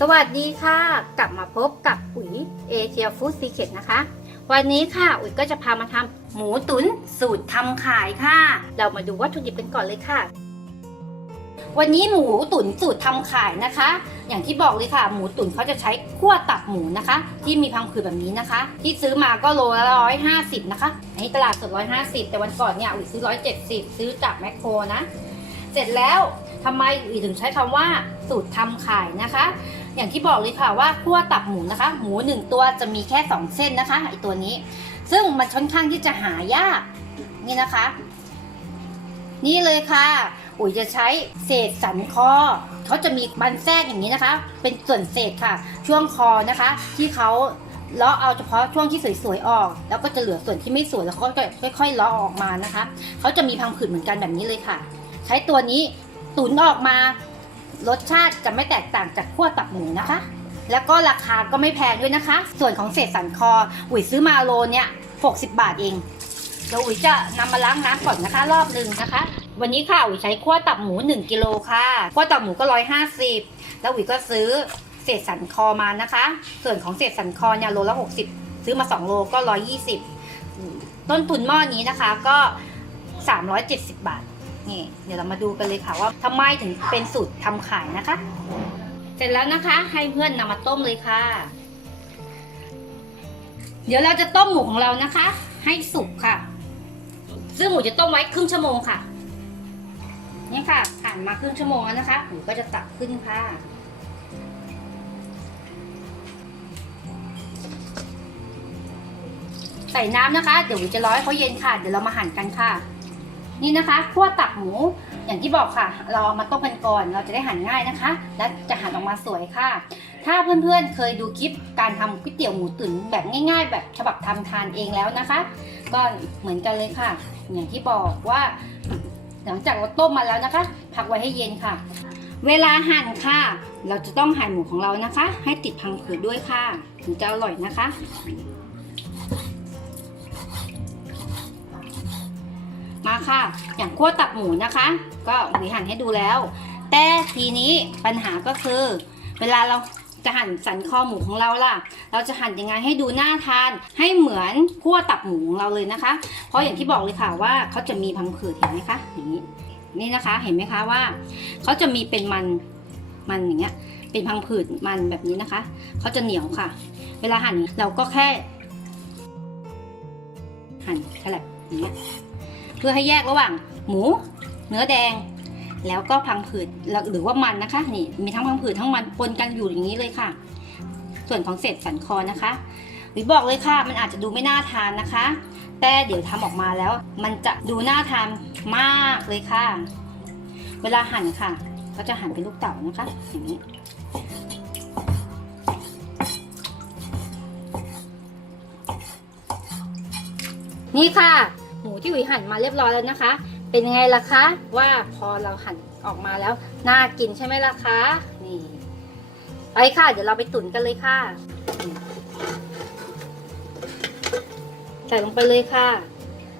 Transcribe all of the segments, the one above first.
สวัสดีค่ะ กลับมาพบกับอุ๋ยเอเชียฟู้ดซีเค t นะคะ วันนี้ค่ะอุ๋ยก็จะพามาทำหมูตุ๋นสูตรทำขายค่ะ เรามาดูวัตถุดิบกันก่อนเลยค่ะ วันนี้หมูตุ๋นสูตรทำขายนะคะ อย่างที่บอกเลยค่ะ หมูตุ๋นเขาจะใช้ขั้วตับหมูนะคะ ที่มีพังผืดแบบนี้นะคะ ที่ซื้อมาก็โลละร้อยห้าสิบนะคะอันตลาดสดร้อยห้าสิบแต่วันก่อนเนี่ยอุ๋ยซื้อร้อยเจ็ดสิบซื้อจากแมคโครนะ เสร็จแล้วทำไมอุ๋ยถึงใช้คำว่าสูตรทำขายนะคะ อย่างที่บอกเลยค่ะว่าคั่วตับหมูนะคะ หมูหนึ่งตัวจะมีแค่ 2 เส้นนะคะไอตัวนี้ ซึ่งมันค่อนข้างที่จะหายากนี่นะคะ นี่เลยค่ะอุ๋ยจะใช้เศษสันคอเขาจะมีบันแทรกอย่างนี้นะคะ เป็นส่วนเศษค่ะ ช่วงคอนะคะ ที่เขาเลาะเอาเฉพาะช่วงที่สวยๆออก แล้วก็จะเหลือส่วนที่ไม่สวยแล้วก็ค่อยๆเลาะออกมานะคะเขาจะมีพังผืดเหมือนกันแบบนี้เลยค่ะ ใช้ตัวนี้ตุ๋นออกมา รสชาติจะไม่แตกต่างจากขั้วตับหมูนะคะ แล้วก็ราคาก็ไม่แพงด้วยนะคะ ส่วนของเศษสันคออุ๋ยซื้อมาโลเนี่ย60 บาทเองเดี๋ยวอุ๋ยจะนำมาล้างน้ำก่อนนะคะ รอบหนึ่งนะคะ วันนี้ค่ะอุ๋ยใช้ขั้วตับหมู 1กิโลค่ะขั้วตับหมูก็ 150 แล้วอุ๋ยก็ซื้อเศษสันคอมานะคะ ส่วนของเศษสันคอเนี่ยโลละ 60 ซื้อมา 2 โลก็ 120 ต้นทุนหม้อนี้นะคะก็ 370 บาท นี่เดี๋ยวเรามาดูกันเลยค่ะว่าทำไมถึงเป็นสูตรทำขายนะคะ เสร็จแล้วนะคะ ให้เพื่อนนำมาต้มเลยค่ะ เดี๋ยวเราจะต้มหมูของเรานะคะ ให้สุกค่ะ ซึ่งหมูจะต้มไว้ครึ่งชั่วโมงค่ะนี่ค่ะ ผ่านมาครึ่งชั่วโมงแล้วนะคะหมูก็จะตักขึ้นค่ะใส่น้ำนะคะ เดี๋ยวหมูจะร้อให้เขาเย็นค่ะ เดี๋ยวเรามาหั่นกันค่ะ นี่นะคะคั่วตับหมูอย่างที่บอกค่ะ เราเอามาต้มกันก่อน เราจะได้หั่นง่ายนะคะ และจะหั่นออกมาสวยค่ะ ถ้าเพื่อนๆเคยดูคลิปการทำก๋วยเตี๋ยวหมูตุ๋นแบบง่าย ๆ แบบฉบับทำทานเองแล้วนะคะ ก็เหมือนกันเลยค่ะ อย่างที่บอกว่า หลังจากเราต้มมาแล้วนะคะ พักไว้ให้เย็นค่ะ เวลาหั่นค่ะ เราจะต้องหั่นหมูของเรานะคะ ให้ติดพังผืดด้วยค่ะ ถึงจะอร่อยนะคะ มาค่ะ อย่างคั่วตับหมูนะคะ ก็หวีหั่นให้ดูแล้ว แต่ทีนี้ปัญหาก็คือ เวลาเราจะหั่นสันคอหมูของเราล่ะ เราจะหั่นยังไงให้ดูน่าทาน ให้เหมือนคั่วตับหมูของเราเลยนะคะ เพราะอย่างที่บอกเลยค่ะว่าเขาจะมีพังผืดเห็นไหมคะอย่างนี้นี่นะคะเห็นไหมคะว่าเขาจะมีเป็นมันมันอย่างเงี้ยเป็นพังผืดมันแบบนี้นะคะเขาจะเหนียวค่ะ เวลาหั่นเราก็แค่ หั่นแฉลบอย่างเงี้ย เพื่อให้แยกระหว่างหมู เนื้อแดง แล้วก็พังผืดหรือว่ามันนะคะนี่มีทั้งพังผืดทั้งมันปนกันอยู่อย่างนี้เลยค่ะ ส่วนของเศษสันคอนะคะวิบอกเลยค่ะ มันอาจจะดูไม่น่าทานนะคะ แต่เดี๋ยวทำออกมาแล้ว มันจะดูน่าทานมากเลยค่ะ เวลาหั่นค่ะ ก็จะหั่นเป็นลูกเต๋านะคะอย่างนี้นี่ค่ะ หมูที่หวิหั่นมาเรียบร้อยแล้วนะคะ เป็นยังไงล่ะคะ ว่าพอเราหั่นออกมาแล้วน่ากินใช่ไหมล่ะคะนี่ไปค่ะ เดี๋ยวเราไปตุ๋นกันเลยค่ะใส่ลงไปเลยค่ะ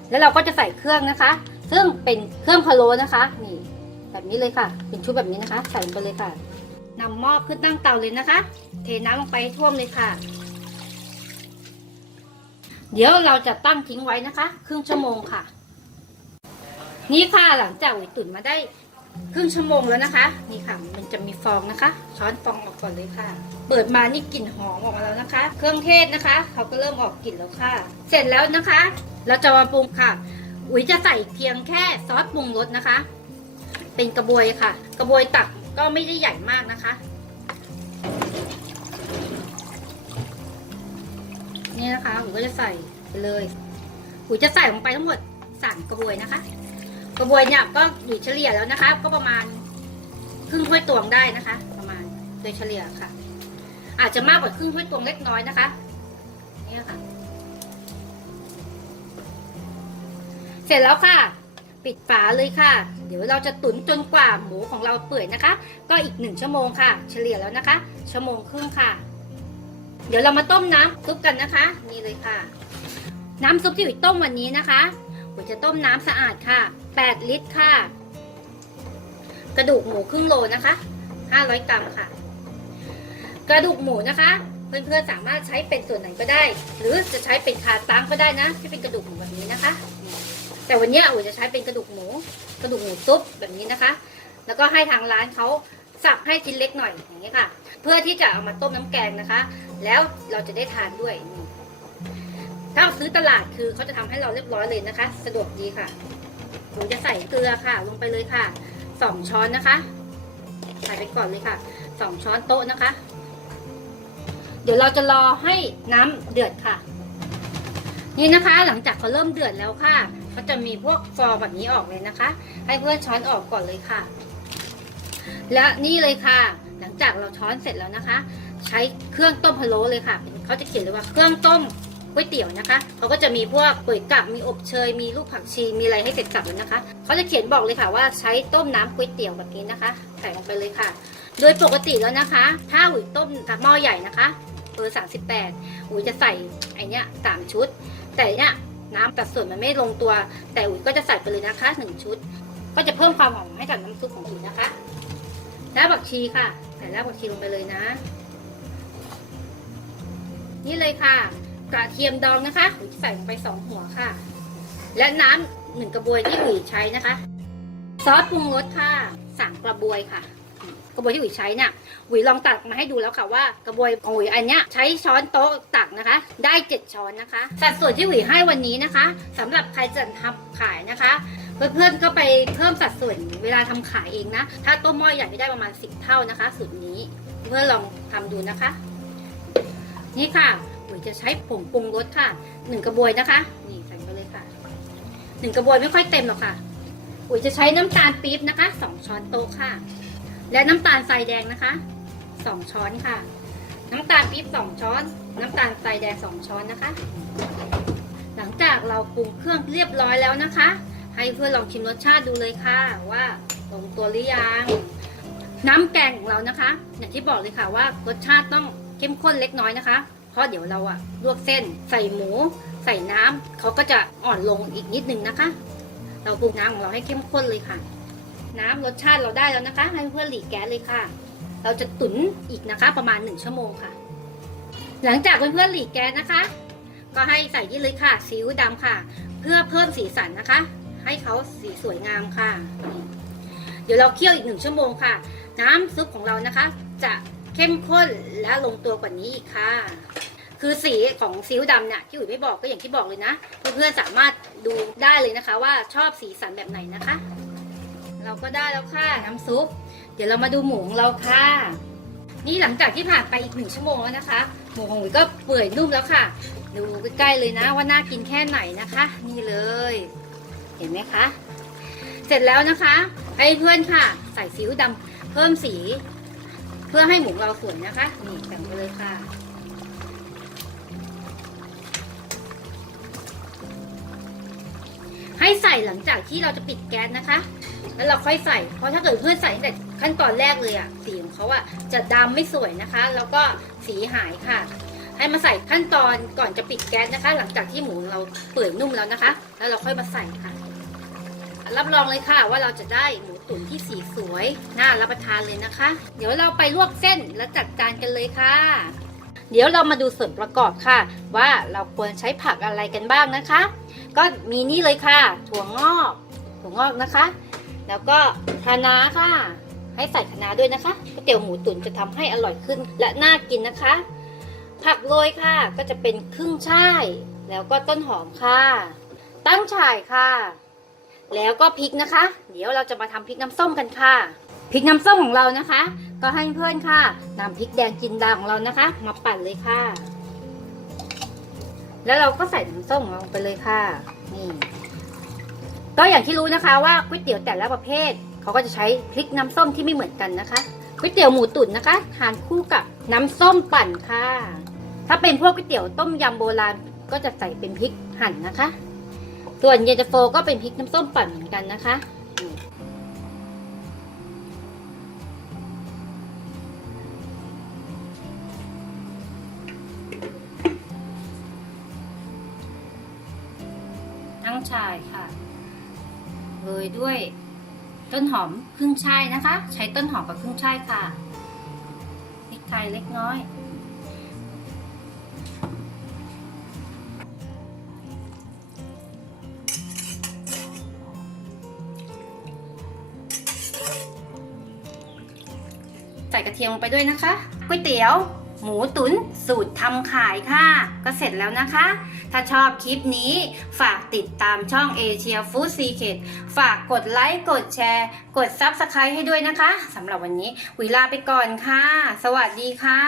แล้วเราก็จะใส่เครื่องนะคะ ซึ่งเป็นเครื่องพะโล้นะคะ นี่ แบบนี้เลยค่ะ เป็นชุดแบบนี้นะคะ ใส่ลงไปเลยค่ะนำหม้อขึ้นตั้งเตาเลยนะคะ เทน้ำลงไปท่วมเลยค่ะ เดี๋ยวเราจะตั้งทิ้งไว้นะคะ ครึ่งชั่วโมงค่ะ นี่ค่ะหลังจากอุ๋ยตุ๋นมาได้ครึ่งชั่วโมงแล้วนะคะ นี่ค่ะ มันจะมีฟองนะคะ ช้อนฟองออกก่อนเลยค่ะ เปิดมานี่กลิ่นหอมออกมาแล้วนะคะ เครื่องเทศนะคะเขาก็เริ่มออกกลิ่นแล้วค่ะ เสร็จแล้วนะคะ เราจะมาปรุงค่ะอุ๋ยจะใส่เพียงแค่ซอสปรุงรสนะคะ เป็นกระบวยค่ะ กระบวยตักก็ไม่ได้ใหญ่มากนะคะ นะคะผมก็จะใส่ไปเลยผมจะใส่ลงไปทั้งหมดสามกระบวยนะคะ กระบวยเนี่ยก็อยู่เฉลี่ยแล้วนะคะ ก็ประมาณครึ่งถ้วยตวงได้นะคะ ประมาณโดยเฉลี่ยค่ะ อาจจะมากกว่าครึ่งถ้วยตวงเล็กน้อยนะคะนี่ค่ะ เสร็จแล้วค่ะ ปิดฝาเลยค่ะ เดี๋ยวเราจะตุ๋นจนกว่าหมูของเราเปื่อยนะคะ ก็อีกหนึ่งชั่วโมงค่ะ เฉลี่ยแล้วนะคะ ชั่วโมงครึ่งค่ะ เดี๋ยวเรามาต้มน้ำซุปกันนะคะ นี่เลยค่ะ น้ำซุปที่อุ๋ยต้มวันนี้นะคะอุ๋ยจะต้มน้ำสะอาดค่ะ 8 ลิตรค่ะ กระดูกหมูครึ่งโลนะคะ 500 กรัมค่ะ กระดูกหมูนะคะ เพื่อนๆสามารถใช้เป็นส่วนไหนก็ได้ หรือจะใช้เป็นขาตั้งก็ได้นะที่เป็นกระดูกหมูแบบนี้นะคะ แต่วันนี้อุ๋ยจะใช้เป็นกระดูกหมู กระดูกหมูซุปแบบนี้นะคะ แล้วก็ให้ทางร้านเขา สับให้ชิ้นเล็กหน่อยอย่างนี้ค่ะ เพื่อที่จะเอามาต้มน้ำแกงนะคะ แล้วเราจะได้ทานด้วยนี่ถ้าซื้อตลาดคือเขาจะทำให้เราเรียบร้อยเลยนะคะ สะดวกดีค่ะหนูจะใส่เกลือค่ะ ลงไปเลยค่ะสองช้อนนะคะใส่ไปก่อนเลยค่ะสองช้อนโต๊ะนะคะ เดี๋ยวเราจะรอให้น้ำเดือดค่ะ นี่นะคะ หลังจากเขาเริ่มเดือดแล้วค่ะเขาจะมีพวกฟองแบบนี้ออกเลยนะคะ ให้เพื่อนช้อนออกก่อนเลยค่ะ และนี่เลยค่ะ หลังจากเราช้อนเสร็จแล้วนะคะ ใช้เครื่องต้มพะโล้เลยค่ะเขาจะเขียนเลยว่าเครื่องต้มก๋วยเตี๋ยวนะคะเขาก็จะมีพวกก๋วยกับมีอบเชยมีลูกผักชีมีอะไรให้เสร็จสับเลยนะคะเขาจะเขียนบอกเลยค่ะว่าใช้ต้มน้ำก๋วยเตี๋ยวแบบนี้นะคะใส่ลงไปเลยค่ะ โดยปกติแล้วนะคะ ถ้าอุ๋ยต้มกับหม้อใหญ่นะคะเบอร์38อุ๋ยจะใส่ไอเนี้ยสามชุด แต่เนี้ยน้ำตัดส่วนมันไม่ลงตัว แต่อุ๋ยก็จะใส่ไปเลยนะคะหนึ่งชุด ก็จะเพิ่มความหอมให้กับน้ำซุปของอุ๋ยนะคะ แล้วผักชีค่ะ ใส่รากผักชีลงไปเลยนะ นี่เลยค่ะ กระเทียมดองนะคะอุ๋ยใส่ลงไปสองหัวค่ะ และน้ำหนึ่งกระบวยที่อุ๋ยใช้นะคะ ซอสปรุงรสค่ะสามกระบวยค่ะ กระบวยที่อุ๋ยใช้เนี่ยอุ๋ยลองตักมาให้ดูแล้วค่ะว่ากระบวยของอุ๋ยอันเนี้ยใช้ช้อนโต๊ะตักนะคะ ได้เจ็ดช้อนนะคะ สัดส่วนที่อุ๋ยให้วันนี้นะคะสำหรับใครจะทำขายนะคะเพื่อนๆก็ไปเพิ่มสัดส่วนเวลาทำขายเองนะ ถ้าต้มหม้อใหญ่ไม่ได้ประมาณ 10 เท่านะคะสูตรนี้เพื่อลองทำดูนะคะ นี่ค่ะอุ๋ยจะใช้ผงปรุงรสค่ะหนึ่งกระบวยนะคะนี่ใส่ไปเลยค่ะหนึ่งกระบวยไม่ค่อยเต็มหรอกค่ะอุ๋ยจะใช้น้ำตาลปี๊บนะคะสองช้อนโต๊ะค่ะ และน้ำตาลทรายแดงนะคะสองช้อนค่ะ น้ำตาลปี๊บสองช้อน น้ำตาลทรายแดงสองช้อนนะคะ หลังจากเราปรุงเครื่องเรียบร้อยแล้วนะคะ ให้เพื่อนลองชิมรสชาติดูเลยค่ะว่าลงตัวหรือยังน้ำแกงของเรานะคะ อย่างที่บอกเลยค่ะว่ารสชาติต้องเข้มข้นเล็กน้อยนะคะ เพราะเดี๋ยวเราอะลวกเส้นใส่หมู ใส่น้ำเขาก็จะอ่อนลงอีกนิดนึงนะคะ เราปรุงน้ำของเราให้เข้มข้นเลยค่ะ น้ำรสชาติเราได้แล้วนะคะ ให้เพื่อนหลีกแก๊สเลยค่ะ เราจะตุ๋นอีกนะคะ ประมาณ 1 ชั่วโมงค่ะ หลังจากเพื่อนๆหลีกแก๊สนะคะ ก็ให้ใส่นี่เลยค่ะซีอิ๊วดำค่ะ เพื่อเพิ่มสีสันนะคะ ให้เขาสีสวยงามค่ะ เดี๋ยวเราเคี่ยวอีกหนึ่งชั่วโมงค่ะ น้ำซุปของเรานะคะ จะเข้มข้นและลงตัวกว่านี้อีกค่ะ คือสีของซีอิ๊วดำเนี่ยที่อุ๋ยไม่บอกก็อย่างที่บอกเลยนะ เพื่อนๆสามารถดูได้เลยนะคะว่าชอบสีสันแบบไหนนะคะ เราก็ได้แล้วค่ะน้ำซุป เดี๋ยวเรามาดูหมูของเราค่ะ นี่หลังจากที่ผ่านไปอีกหนึ่งชั่วโมงแล้วนะคะ หมูของอุ๋ยก็เปื่อยนุ่มแล้วค่ะ ดูใกล้ๆเลยนะว่าน่ากินแค่ไหนนะคะ นี่เลย เห็นไหมคะ เสร็จแล้วนะคะให้เพื่อนค่ะ ใส่ซีอิ๊วดำเพิ่มสี เพื่อให้หมูเราสวยนะคะ นี่แต่งไปเลยค่ะให้ใส่หลังจากที่เราจะปิดแก๊สนะคะ แล้วเราค่อยใส่ เพราะถ้าเกิดเพื่อนใส่ตั้งแต่ขั้นตอนแรกเลยอะสีของเขาอะจะดำไม่สวยนะคะ แล้วก็สีหายค่ะ ให้มาใส่ขั้นตอนก่อนจะปิดแก๊สนะคะ หลังจากที่หมูเราเปื่อยนุ่มแล้วนะคะ แล้วเราค่อยมาใส่ค่ะ รับรองเลยค่ะว่าเราจะได้หมูตุ๋นที่สีสวยน่ารับประทานเลยนะคะ เดี๋ยวเราไปลวกเส้นแล้วจัดจานกันเลยค่ะ เดี๋ยวเรามาดูส่วนประกอบค่ะ ว่าเราควรใช้ผักอะไรกันบ้างนะคะ ก็มีนี่เลยค่ะ ถั่วงอก ถั่วงอกนะคะ แล้วก็คะน้าค่ะ ให้ใส่คะน้าด้วยนะคะก๋วยเตี๋ยวหมูตุ๋นจะทำให้อร่อยขึ้นและน่ากินนะคะ ผักโรยค่ะ ก็จะเป็นครึ่งช่าย แล้วก็ต้นหอมค่ะ ตั้งฉ่ายค่ะ แล้วก็พริกนะคะ เดี๋ยวเราจะมาทำพริกน้ำส้มกันค่ะพริกน้ำส้มของเรานะคะ ก็ให้เพื่อนค่ะนำพริกแดงจินดาของเรานะคะ มาปั่นเลยค่ะ แล้วเราก็ใส่น้ำส้มลงไปเลยค่ะ นี่ ก็อย่างที่รู้นะคะว่าก๋วยเตี๋ยวแต่ละประเภทเขาก็จะใช้พริกน้ำส้มที่ไม่เหมือนกันนะคะก๋วยเตี๋ยวหมูตุ๋นนะคะ ทานคู่กับน้ำส้มปั่นค่ะ ถ้าเป็นพวกก๋วยเตี๋ยวต้มยำโบราณก็จะใส่เป็นพริกหั่นนะคะ ส่วนเย็นตาโฟก็เป็นพริกน้ำส้มปั่นเหมือนกันนะคะทั้งชายค่ะ โรยด้วย ต้นหอมครึ่งช่ายนะคะ ใช้ต้นหอมกับครึ่งช่ายค่ะพริกไทยเล็กน้อยใส่กระเทียมลงไปด้วยนะคะก๋วยเตี๋ยว หมูตุ๋นสูตรทำขายค่ะ ก็เสร็จแล้วนะคะ ถ้าชอบคลิปนี้ฝากติดตามช่องเอเชียฟู้ดซีเคทฝากกดไลค์ กดแชร์ กด s u b สไครต์ให้ด้วยนะคะสำหรับวันนี้วิลาไปก่อนค่ะ สวัสดีค่ะ